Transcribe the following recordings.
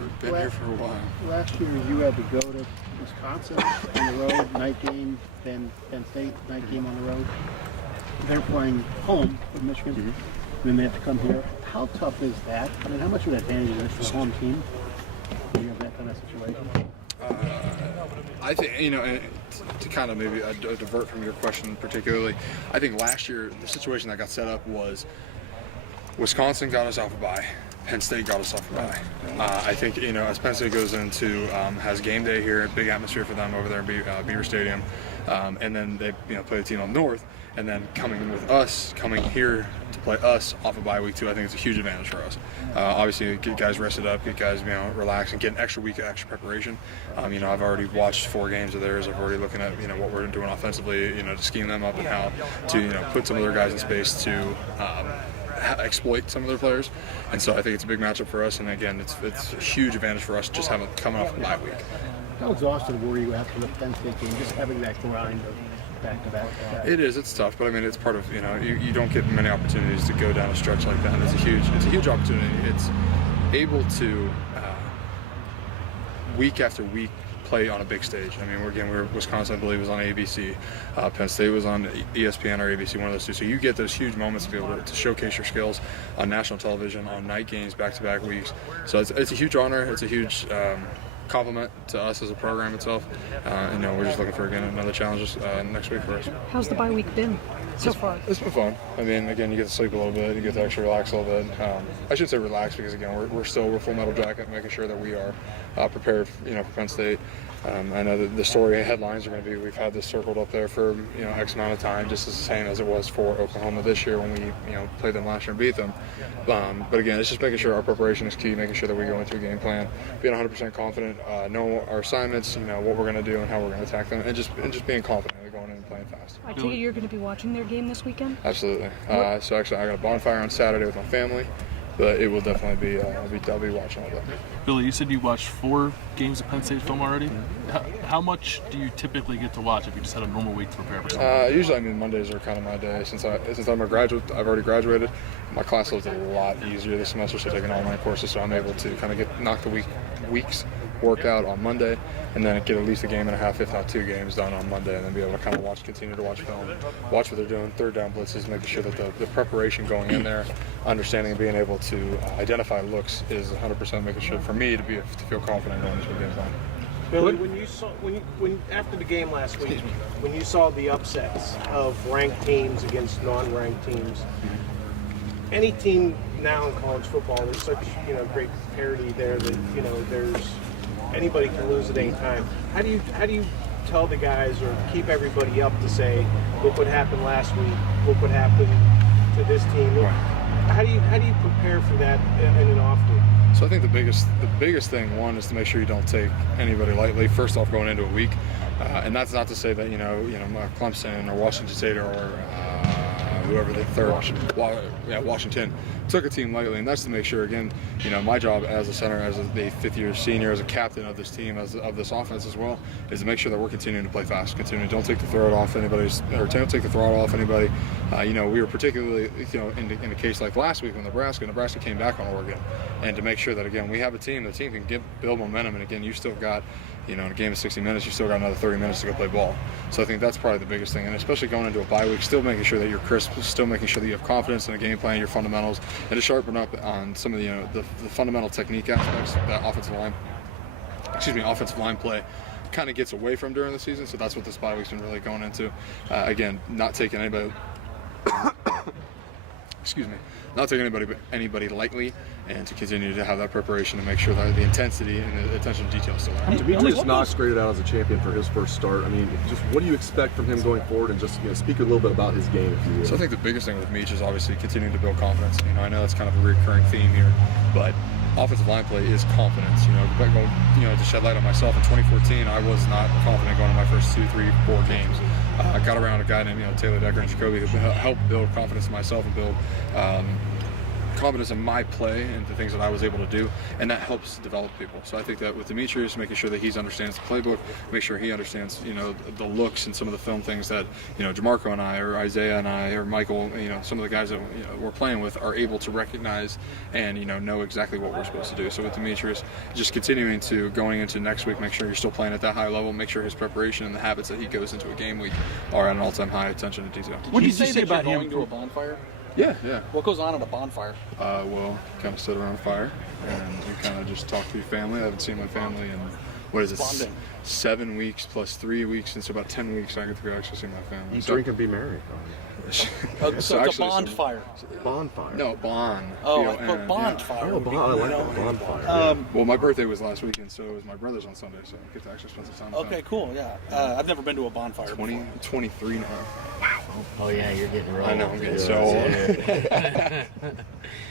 Robert. Been here for a while. Last year you had to go to Wisconsin on the road, night game, then Penn State, night game on the road. They're playing home with Michigan. Then they have to come here. How tough is that? I mean, how much of an advantage is it for the home team when you have that kind of situation? I think, and to kind of maybe divert from your question particularly, I think last year the situation that got set up was Wisconsin got us off a bye. Penn State got us off a bye. I think, as Penn State goes into, has game day here, big atmosphere for them over there in Beaver Stadium, and then they play the team up north, and then coming here to play us off a bye week 2, I think it's a huge advantage for us. Obviously, get guys rested up, get guys relaxed, and get an extra week of extra preparation. I've already watched 4 games of theirs. I've already looking at what we're doing offensively, to scheme them up and how to put some of their guys in space to exploit some of their players, and so I think it's a big matchup for us. And again, it's a huge advantage for us just coming off a bye week. How exhausted were you after the Penn State game, just having that grind of back-to-back? It's tough, but I mean, it's part of you don't get many opportunities to go down a stretch like that, and it's a huge opportunity. It's able to week after week play on a big stage. I mean, we're Wisconsin, I believe, was on ABC. Penn State was on ESPN or ABC, one of those two. So you get those huge moments to be able to showcase your skills on national television, on night games, back-to-back weeks. So it's a huge honor. It's a huge compliment to us as a program itself. We're just looking for, again, another challenge next week for us. How's the bye week been so far? It's been fun. I mean, again, you get to sleep a little bit, you get to actually relax a little bit. I should say relax because, again, we're full metal jacket, making sure that we are prepared, for Penn State. I know that the story headlines are going to be, we've had this circled up there for X amount of time, just as the same as it was for Oklahoma this year when we played them last year and beat them. But again, it's just making sure our preparation is key, making sure that we go into a game plan, being 100% confident, know our assignments, what we're going to do and how we're going to attack them, and just being confident going in and playing fast. I take it you're going to be watching their game this weekend? Absolutely. So actually, I got a bonfire on Saturday with my family. But it will definitely be, I'll be watching all that. Billy, you said you watched 4 games of Penn State film already. How much do you typically get to watch if you just had a normal week to prepare for something? Usually, Mondays are kind of my day. Since I'm a graduate, I've already graduated. My class load's a lot easier this semester, so taking online courses, so I'm able to kind of knock the week's workout on Monday, and then get at least a game and a half, if not 2 games done on Monday, and then be able to kind of continue to watch film, watch what they're doing, third down blitzes, making sure that the preparation going in there, understanding and being able to identify looks is 100% making sure for me to feel confident going into a game plan. Billy, when after the game last week, when you saw the upsets of ranked teams against non-ranked teams, any team now in college football, there's such great parity there that there's anybody can lose at any time. How do you tell the guys or keep everybody up to say, look what happened last week, look what happened to this team? Look, how do you prepare for that in an off week? So I think the biggest thing, one, is to make sure you don't take anybody lightly. First off, going into a week, and that's not to say that Clemson or Washington State or whoever the third, Washington took a team lightly, and that's to make sure, again, my job as a center, as a 5th-year senior, as a captain of this team, of this offense as well, is to make sure that we're continuing to play fast, don't take the throttle off anybody. We were particularly, in a case like last week when Nebraska came back on Oregon, and to make sure that, again, we have a team, the team can build momentum, and again, you've still got, in a game of 60 minutes, you've still got another 30 minutes to go play ball. So I think that's probably the biggest thing, and especially going into a bye week, still making sure that you're crisp, still making sure that you have confidence in the game plan, your fundamentals, and to sharpen up on some of the fundamental technique aspects that offensive line play kind of gets away from during the season. So that's what this bye week's been really going into. Again, not taking anybody lightly, and to continue to have that preparation to make sure that the intensity and the attention to detail is still there. Demetrius Knox graded out as a champion for his first start. I mean, just what do you expect from him going forward, and just speak a little bit about his game, if you will. So I think the biggest thing with Meach is obviously continuing to build confidence. I know that's kind of a recurring theme here, but offensive line play is confidence. To shed light on myself, in 2014, I was not confident going to my first 2, 3, 4 games. I got around a guy named Taylor Decker and Jacoby who helped build confidence in myself and build confidence in my play and the things that I was able to do, and that helps develop people. So I think that with Demetrius, making sure that he understands the playbook, make sure he understands, the looks and some of the film things that, Jamarco and I, or Isaiah and I, or Michael, some of the guys that we're playing with are able to recognize and know exactly what we're supposed to do. So with Demetrius, just continuing to going into next week, make sure you're still playing at that high level, make sure his preparation and the habits that he goes into a game week are at an all-time high attention to detail. What did you say about him? Going to a bonfire? Yeah. What goes on at a bonfire? Well, kind of sit around a fire and you kind of just talk to your family. I haven't seen my family in, what is it, Bonding. 7 weeks plus 3 weeks, and so about 10 weeks I get to actually see my family. Drink and be merry. So it's a bonfire. Bonfire. No, bond. Oh, B-O-N, but bonfire. Oh, I like that bonfire. Well, my birthday was last weekend, so it was my brother's on Sunday, so I get to actually spend some time with Okay, them. cool. Yeah, I've never been to a bonfire. 23 now. Oh yeah, you're getting real. I know, I'm getting so old.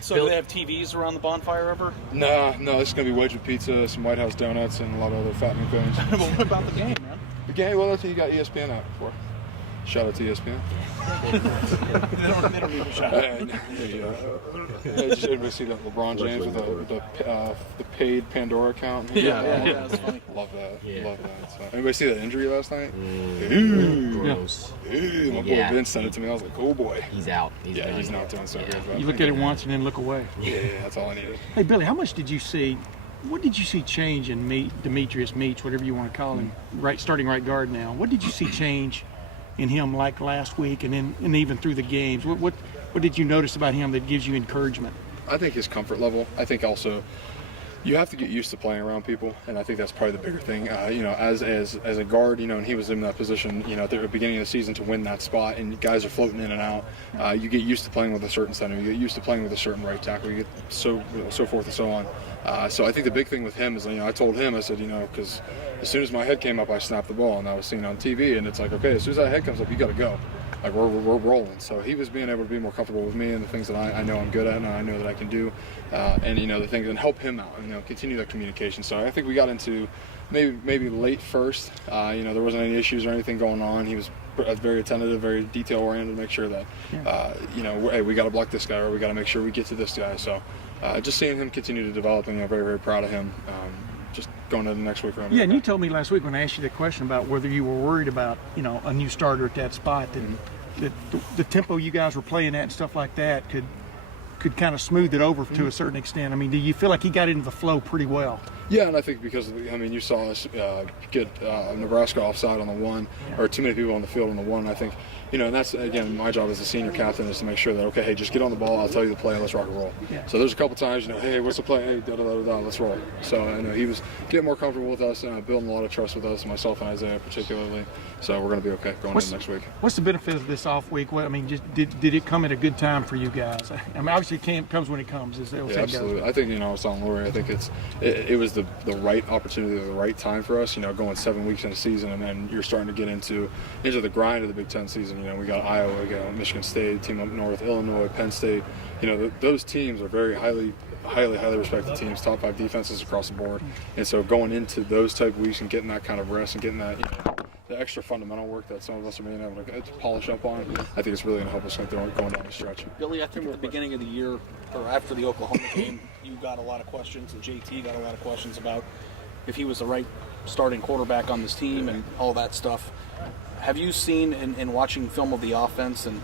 So do they have TVs around the bonfire ever? No, it's going to be wedge with pizza, some White House donuts, and a lot of other fattening things. Well, what about the game, man? Okay, well, that's what you got ESPN out for. Shout out to ESPN. they don't need a shot. Just everybody see that LeBron James with the paid Pandora account? Yeah, that's funny. Love that. Yeah. Love that. So, anybody see that injury last night? Gross. My boy Yeah. Vince sent it to me. I was like, oh boy. He's out. He's done. He's not doing so good. but You look at it once and then look away. Yeah, that's all I needed. Hey, Billy, how much did you see? What did you see change in Demetrius Meach, whatever you want to call him, starting right guard now? What did you see change in him like last week and even through the games? What did you notice about him that gives you encouragement? I think his comfort level. I think also you have to get used to playing around people, and I think that's probably the bigger thing. As a guard, and he was in that position, at the beginning of the season to win that spot, and guys are floating in and out. You get used to playing with a certain center. You get used to playing with a certain right tackle. You get so forth and so on. So I think the big thing with him is, I told him, I said, because as soon as my head came up, I snapped the ball, and I was seen on TV, and it's like, okay, as soon as that head comes up, you got to go. Like we're rolling. So he was being able to be more comfortable with me and the things that I know I'm good at and I know that I can do, and the things and help him out and continue that communication. So I think we got into maybe late first. There wasn't any issues or anything going on. He was very attentive, very detail oriented to make sure that hey, we got to block this guy or we got to make sure we get to this guy. So just seeing him continue to develop, and very, very proud of him. Just going into the next week around. Yeah, and you told me last week when I asked you the question about whether you were worried about, a new starter at that spot, that the tempo you guys were playing at and stuff like that could kind of smooth it over to a certain extent. I mean, do you feel like he got into the flow pretty well? Yeah, and I think because you saw us get Nebraska offside on the one, or too many people on the field on the one. I think, and that's again my job as a senior captain is to make sure that okay, hey, just get on the ball. I'll tell you the play. Let's rock and roll. Yeah. So there's a couple times, hey, what's the play? Hey, da da da da. Let's roll. So I know he was getting more comfortable with us and building a lot of trust with us, myself and Isaiah particularly. So we're going to be okay going into next week. What's the benefit of this off week? Just did it come at a good time for you guys? I mean, obviously it comes when it comes. As yeah, absolutely. I think I was telling Lori. I think it was the right opportunity, the right time for us. Going 7 weeks in a season, and then you're starting to get into the grind of the Big Ten season. We got Iowa, we got Michigan State, team up north, Illinois, Penn State. Those teams are very highly respected teams, top 5 defenses across the board. And so going into those type of weeks and getting that kind of rest and getting that the extra fundamental work that some of us are being able to polish up on, I think it's really going to help us going down the stretch. Billy, I think at the beginning of the year, or after the Oklahoma game, you got a lot of questions, and JT got a lot of questions about if he was the right starting quarterback on this team and all that stuff. Have you seen in watching film of the offense and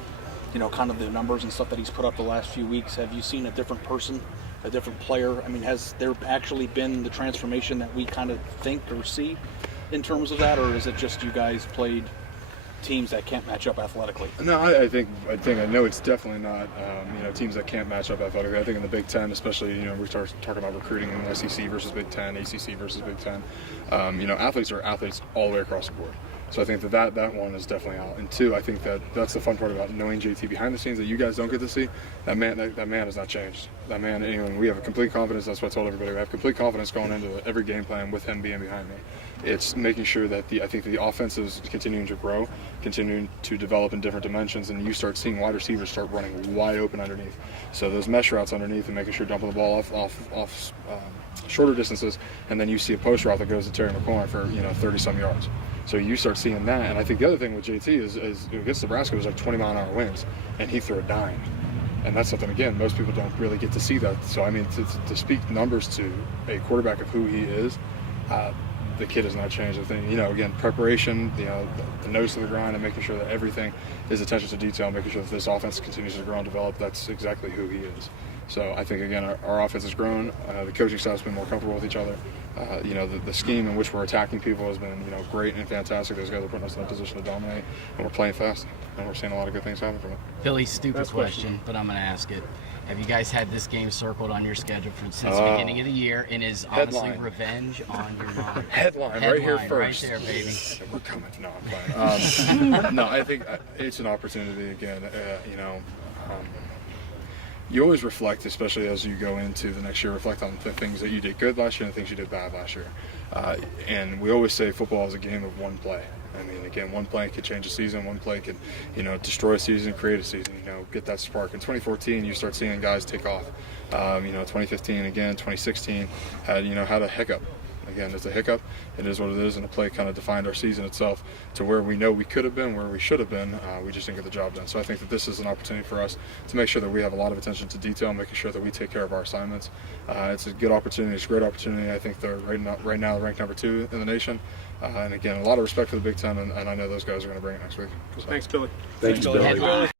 kind of the numbers and stuff that he's put up the last few weeks, have you seen a different person, a different player? I mean, has there actually been the transformation that we kind of think or see in terms of that, or is it just you guys played teams that can't match up athletically? No, I think I know it's definitely not teams that can't match up athletically. I think in the Big Ten, especially we start talking about recruiting in the SEC versus Big Ten, ACC versus Big Ten. Athletes are athletes all the way across the board. So I think that one is definitely out. And two, I think that's the fun part about knowing JT behind the scenes that you guys don't get to see. That man has not changed. That man, we have a complete confidence. That's what I told everybody. We have complete confidence going into every game plan with him being behind me. It's making sure that I think the offense is continuing to grow, continuing to develop in different dimensions, and you start seeing wide receivers start running wide open underneath. So those mesh routes underneath and making sure dumping the ball off shorter distances, and then you see a post route that goes to Terry McLaurin for 30-some yards. So you start seeing that, and I think the other thing with JT is against Nebraska, it was like 20-mile-an-hour winds, and he threw a dime. And that's something, again, most people don't really get to see that. So, I mean, to speak numbers to a quarterback of who he is, the kid has not changed a thing. Again, preparation, the nose to the grind, and making sure that everything is attention to detail, making sure that this offense continues to grow and develop. That's exactly who he is. So I think, again, our offense has grown. The coaching staff's been more comfortable with each other. The scheme in which we're attacking people has been, great and fantastic. Those guys are putting us in a position to dominate, and we're playing fast, and we're seeing a lot of good things happen from it. Billy, stupid question, but I'm going to ask it. Have you guys had this game circled on your schedule since the beginning of the year, and is honestly Headline. revenge on your mind? Headline right here first. Right there, baby. We're coming. No, I'm fine. No, I think it's an opportunity again. You always reflect, especially as you go into the next year, reflect on the things that you did good last year and the things you did bad last year. And we always say football is a game of one play. I mean, again, one play could change a season. One play could, destroy a season, create a season, get that spark. In 2014, you start seeing guys take off. 2015, again, 2016 had a hiccup. Again, it's a hiccup. It is what it is, and the play kind of defined our season itself to where we know we could have been, where we should have been. We just didn't get the job done. So I think that this is an opportunity for us to make sure that we have a lot of attention to detail, making sure that we take care of our assignments. It's a good opportunity. It's a great opportunity. I think they're right now ranked number 2 in the nation. And again, a lot of respect for the Big Ten, and I know those guys are going to bring it next week. So. Thanks, Billy. Thanks, Billy. Headline.